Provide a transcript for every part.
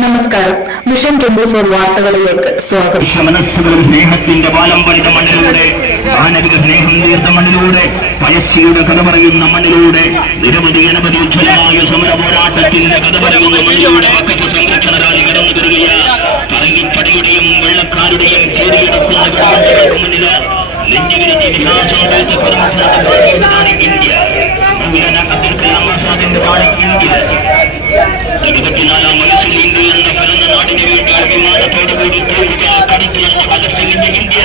നമസ്കാരം. മിഷൻ 24 വാർത്തകളിലേക്ക് സ്വാഗതം. മനസ്സുകളും സ്നേഹത്തിന്റെ പാലം പണിത മണ്ണിലൂടെ, മാനവിക സ്നേഹം തീർത്ത മണ്ണിലൂടെ, പയസ്സിയുടെ കഥ പറയുന്ന മണ്ണിലൂടെ, നിരവധി അനവധി ഉജ്ജ്വലമായ സമര പോരാട്ടത്തിന്റെ കഥ പറയുന്ന മണ്ണിലൂടെ വഖഫ് സംരക്ഷണ റാലി കടന്നു വരികയാണ്. പറങ്കിപ്പടിയുടെയും വെള്ളക്കാരുടെയും ചേരിയെടുക്കുന്ന ഗവൺമെന്റുകൾക്ക് മുന്നില് നെഞ്ചുവിരിച്ച് വിനാശാന്തത്തെ പരമോന്നതമാണ് ഇന്ത്യ. അബ്ദുൽ കലാം ആസാദിന്റെ നാട് ഇന്ത്യ. 24-ാം വയസ്സിൽ ഇന്ത്യ എന്ന പിറന്ന നാടിന് വേണ്ടി അഭിമാനത്തോടുകൂടി കടത്തിയുള്ള ഭഗത് സിംഗിന്റെ ഇന്ത്യ.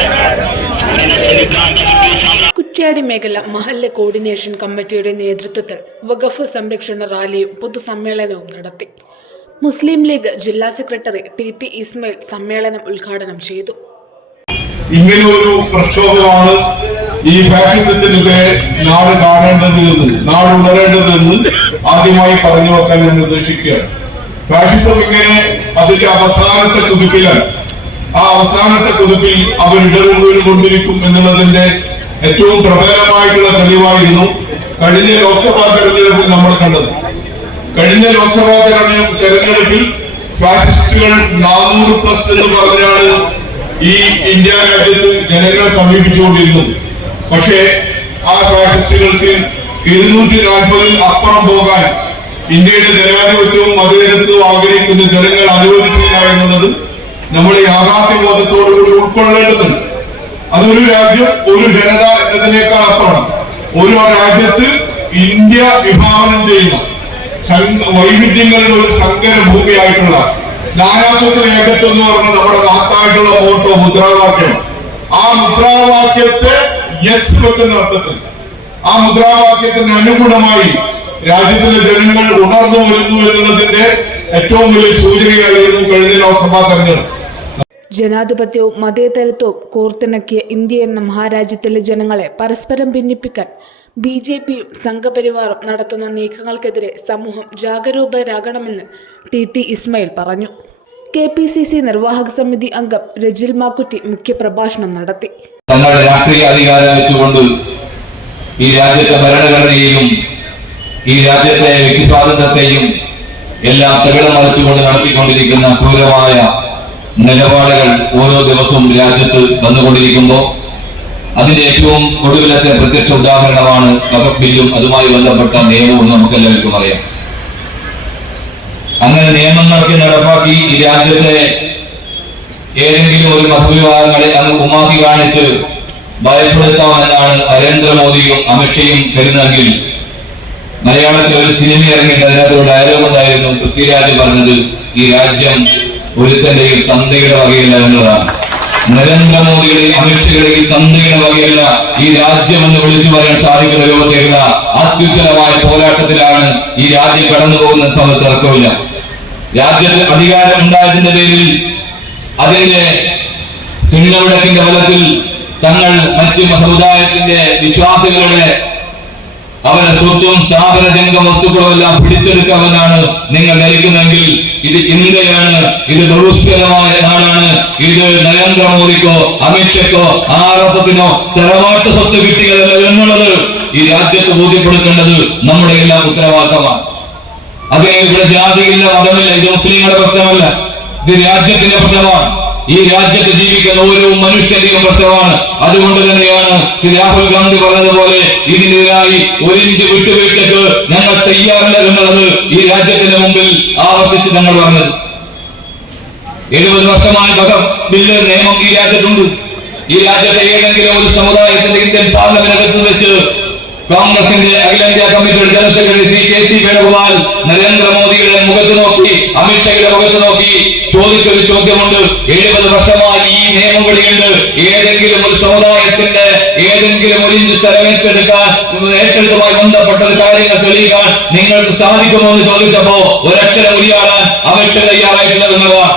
സൂര്യനെ ശ്രമിക്കാത്ത ഇന്ത്യ. കുറ്റ്യാടി മേഖല മഹല്ല് കോർഡിനേഷൻ കമ്മിറ്റിയുടെ നേതൃത്വത്തിൽ വഖഫ് സംരക്ഷണ റാലിയും പൊതുസമ്മേളനവും നടത്തി. മുസ്ലിം ലീഗ് ജില്ലാ സെക്രട്ടറി ടി ഇസ്മായിൽ സമ്മേളനം ഉദ്ഘാടനം ചെയ്തു. ഇങ്ങനെയൊരു പ്രക്ഷോഭമാണ് ഈ ഫാഷിസത്തിനെതിരെ നാട് കാണേണ്ടതെന്ന്, നാട് ഉണരേണ്ടതെന്ന് ആദ്യമായി പറഞ്ഞു വെക്കാൻ ഞാൻ ഉദ്ദേശിക്കുകയാണ്. ഫാഷിസം ഇങ്ങനെ അതിന്റെ അവസാനത്തെ കുതിപ്പിലാണ്. ആ അവസാനത്തെ കുതിപ്പിൽ അവർ ഇടകൊണ്ടിരിക്കും എന്നുള്ളതിന്റെ ഏറ്റവും പ്രബലമായിട്ടുള്ള തെളിവായിരുന്നു കഴിഞ്ഞ ലോക്സഭാ തെരഞ്ഞെടുപ്പിൽ നമ്മൾ കണ്ടത്. കഴിഞ്ഞ ലോക്സഭാ തെരഞ്ഞെടുപ്പിൽ ഫാഷിസ്റ്റുകൾ 400+ എന്ന് പറഞ്ഞാണ് ഈ ഇന്ത്യ രാജ്യത്ത് ജനങ്ങളെ സമീപിച്ചുകൊണ്ടിരുന്നത്. പക്ഷേ ആ ഫാഷിസ്റ്റുകൾക്ക് 240 അപ്പുറം പോകാൻ ഇന്ത്യയുടെ ജനാധിപത്യവും മതേതരത്വവും ആഗ്രഹിക്കുന്ന ജനങ്ങൾ അനുവദിച്ചില്ല എന്നുള്ളത് നമ്മൾ യാഥാർത്ഥ്യബോധത്തോടുകൂടി ഉൾക്കൊള്ളേണ്ടതുണ്ട്. അതൊരു രാജ്യം, ഒരു ജനത എന്നതിനേക്കാൾ അപ്പുറം ഒരു രാജ്യത്ത് ഇന്ത്യ വിഭാവനം ചെയ്യുന്ന വൈവിധ്യങ്ങളുടെ ഒരു സങ്കര ഭൂമിയായിട്ടുള്ള നാനാത്വത്തിൽ ഏകത്വം എന്ന് പറഞ്ഞ നമ്മുടെ മഹത്തായിട്ടുള്ള മോട്ടോ മുദ്രാവാക്യം, ആ മുദ്രാവാക്യത്തെ യെസ് വെക്കുന്ന അർത്ഥത്തിൽ, ആ മുദ്രാവാക്യത്തിന് അനുഗുണമായി രാജ്യത്തിലെ ജനങ്ങൾ ഉണർന്നു വരുന്നു എന്നുള്ളതിന്റെ ഏറ്റവും വലിയ സൂചനയായിരുന്നു കഴിഞ്ഞ ലോക്സഭാ തെരഞ്ഞെടുപ്പ്. ജനാധിപത്യവും മതേതരത്വവും കോർത്തിണക്കിയ ഇന്ത്യ എന്ന മഹാരാജ്യത്തിലെ ജനങ്ങളെ പരസ്പരം ഭിന്നിപ്പിക്കാൻ BJPയും സംഘപരിവാറും നടത്തുന്ന നീക്കങ്ങൾക്കെതിരെ സമൂഹം ജാഗരൂകരാകണമെന്ന് ടി ഇസ്മായിൽ പറഞ്ഞു. KPCC നിർവാഹക സമിതി അംഗം രജിൽ മാക്കുറ്റി മുഖ്യപ്രഭാഷണം നടത്തി. തങ്ങളുടെ രാഷ്ട്രീയ അധികാരം വെച്ചുകൊണ്ട് ഈ രാജ്യത്തെ ഭരണഘടനയെയും ഈ രാജ്യത്തെ വ്യക്തിസ്വാതന്ത്ര്യത്തെയും എല്ലാം തകിടം മറിച്ചുകൊണ്ട് നടത്തിക്കൊണ്ടിരിക്കുന്ന ക്രൂരമായ നിലപാടുകൾ ഓരോ ദിവസവും രാജ്യത്ത് വന്നുകൊണ്ടിരിക്കുമ്പോൾ അതിന്റെ ഏറ്റവും ഒടുവിലത്തെ പ്രത്യക്ഷ ഉദാഹരണമാണ് വഖഫ് ബില്ലും അതുമായി ബന്ധപ്പെട്ട നിയമവും നമുക്കെല്ലാവർക്കും അറിയാം. അങ്ങനെ നിയമങ്ങളൊക്കെ നടപ്പാക്കി ഈ രാജ്യത്തെ ഏതെങ്കിലും ഒരു മതവിഭാഗങ്ങളെ അങ്ങ് ഉമാക്കി കാണിച്ച് ഭയപ്പെടുത്താമെന്നാണ് നരേന്ദ്രമോദിയും അമിത്ഷയും കരുതെങ്കിൽ മലയാളത്തിൽ ഒരു സിനിമ ഇറങ്ങിയിട്ട് അതിനകത്ത് ഒരു ഡയലോഗ് ഉണ്ടായിരുന്നു. പൃഥ്വിരാജ് പറഞ്ഞത് ഈ രാജ്യം ഒരുത്തന്റെയും തന്തയുടെ വകയില്ല എന്നതാണ്. നരേന്ദ്രമോദിയുടെയും അമിത്ഷയുടെയും തന്തയുടെ വകയല്ല ഈ രാജ്യം എന്ന് വിളിച്ചു പറയാൻ സാധിക്കുന്ന രൂപത്തിലുള്ള അത്യുജ്വലമായ പോരാട്ടത്തിലാണ് ഈ രാജ്യം കടന്നു പോകുന്ന സമയത്ത് തർക്കമില്ല. രാജ്യത്ത് അധികാരം ഉണ്ടായതിന്റെ പേരിൽ അതിന്റെ പിന്തുണക്കിന്റെ ബലത്തിൽ തങ്ങൾ മറ്റു സമുദായത്തിന്റെ വിശ്വാസികളുടെ അവരുടെ സ്വത്തും സ്ഥാപന ജംഗ വസ്തുക്കളും എല്ലാം പിടിച്ചെടുക്കാമെന്നാണ് നിങ്ങൾ ധരിക്കുന്നെങ്കിൽ ഇത് ഇന്ത്യയാണ്, ഇത് ദുരുസ്വരമായ നാടാണ്. ഇത് നരേന്ദ്രമോദിക്കോ അമിത്ഷയ്ക്കോ RSSനോ തറവാട്ട് സ്വത്ത് കിട്ടിയതല്ല എന്നുള്ളത് ഈ രാജ്യത്ത് ബോധ്യപ്പെടുത്തേണ്ടത് നമ്മുടെ എല്ലാം ഉത്തരവാദിത്തമാണ്. അതിന് ഇവിടെ ജാതിയില്ല, മതമില്ല, ഇത് മുസ്ലിങ്ങളുടെ പ്രശ്നമല്ല, ഇത് രാജ്യത്തിന്റെ പ്രശ്നമാണ്. ഈ രാജ്യത്ത് ജീവിക്കുന്ന ഓരോ മനുഷ്യന്റെയും പ്രശ്നമാണ്. അതുകൊണ്ട് തന്നെയാണ് രാഹുൽ ഗാന്ധി പറഞ്ഞതുപോലെ ഇതിനെതിരായി 1 ഇഞ്ച് വിട്ടുവീഴ്ചക്ക് ഞങ്ങൾ തയ്യാറല്ല എന്നുള്ളത് ഈ രാജ്യത്തിന്റെ മുമ്പിൽ ആവർത്തിച്ച് ഞങ്ങൾ പറഞ്ഞത്. 70 വർഷമായി വഖഫ് ബില്ല് നിയമം ഈ രാജ്യത്തുണ്ട്. ഈ രാജ്യത്തെ ഏതെങ്കിലും ഒരു സമുദായത്തിന്റെ ഇന്ത്യൻ പാർലമെന്റിനകത്ത് വെച്ച് കോൺഗ്രസിന്റെ അഖിലേന്ത്യാ കമ്മിറ്റിയുടെ ജനറൽ സെക്രട്ടറി KC വേണുഗോപാൽ നരേന്ദ്രമോദിയുടെ മുഖത്ത് നോക്കി അമിത്ഷയുടെ മുഖത്ത് നോക്കി ചോദിച്ചൊരു ചോദ്യമുണ്ട്. 70 വർഷമായി ഈ നിയമങ്ങളിലുണ്ട്. ഏതെങ്കിലും ഒരു സമുദായത്തിന്റെ ഏതെങ്കിലും 1 ഇഞ്ച് സ്ഥലം ഏറ്റെടുത്തുമായി ബന്ധപ്പെട്ട ഒരു കാര്യങ്ങൾ തെളിയിക്കാൻ നിങ്ങൾക്ക് സാധിക്കുമോ എന്ന് ചോദിച്ചപ്പോ ഒരക്ഷരം ഉരിയാടാൻ അമിത്ഷ തയ്യാറായിട്ടുള്ളതെന്നുള്ളതാണ്.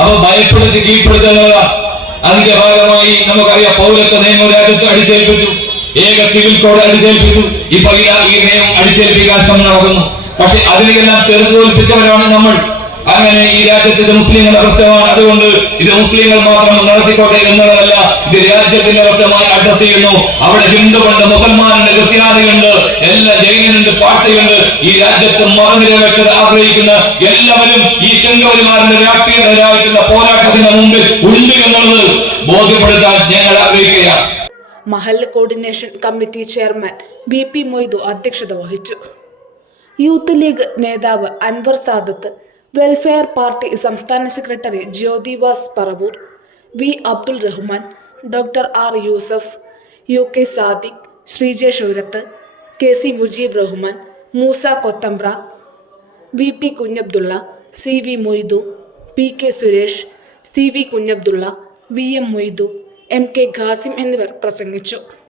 അപ്പൊ ഭയപ്പെടുത്തി കീഴ്പ്പെടുത്തുന്നതാണ്. അതിന്റെ ഭാഗമായി നമുക്കറിയാം, പൗരത്വ നിയമം രാജ്യത്ത് അടിച്ചേൽപ്പിച്ചു, ഏക സിവിൽ കോഡ് അടിച്ചേൽപ്പിച്ചു. ഇപ്പൊ ഈ നിയമം അടിച്ചേൽപ്പിക്കാൻ ശ്രമം നടക്കുന്നു. പക്ഷെ അതിനെല്ലാം ചെറുതോൽപ്പിച്ചവരാണ് നമ്മൾ. അങ്ങനെ ഈ രാജ്യത്തിന്റെ മുസ്ലിങ്ങളുടെ പ്രശ്നമാണ്. അതുകൊണ്ട് ഇത് മുസ്ലിങ്ങൾ മാത്രം നടത്തിക്കോട്ടെ എന്നുള്ളതല്ല, ഇത് രാജ്യത്തിന്റെ പ്രശ്നമായി അഡ്രസ് ചെയ്യുന്നു. അവിടെ ഹിന്ദുവുണ്ട്, മുസൽമാനുണ്ട്, ക്രിസ്ത്യാനിയുണ്ട്, എല്ലാ ജൈനനുണ്ട്, പാഴ്സിയുണ്ട്. ഈ രാജ്യത്ത് മതനിരപേക്ഷത ആഗ്രഹിക്കുന്ന എല്ലാവരും ഈ ശങ്കവലിമാരുടെ രാഷ്ട്രീയതരായിട്ടുള്ള പോരാട്ടത്തിന് മുമ്പിൽ ഉണ്ട് എന്നുള്ളത് ബോധ്യപ്പെടുത്താൻ ഞങ്ങൾ ആഗ്രഹിക്കുകയാണ്. മഹല്ല് coordination committee chairman BP Moidu അധ്യക്ഷത വഹിച്ചു. യൂത്ത് ലീഗ് നേതാവ് അൻവർ സാദത്ത്, വെൽഫെയർ പാർട്ടി സംസ്ഥാന secretary Jyothivas Paravur, V Abdul Rahman, doctor R Yusuf, UK Sadiq, Sreejesh Urath, KC Mujeeb Rahman, Moosa Kothambra, VP Kunhabdulla, CV Moidu, PK Suresh, CV Kunhabdulla, VM Moidu, MK Khasim എന്നിവർ പ്രസംഗിച്ചു.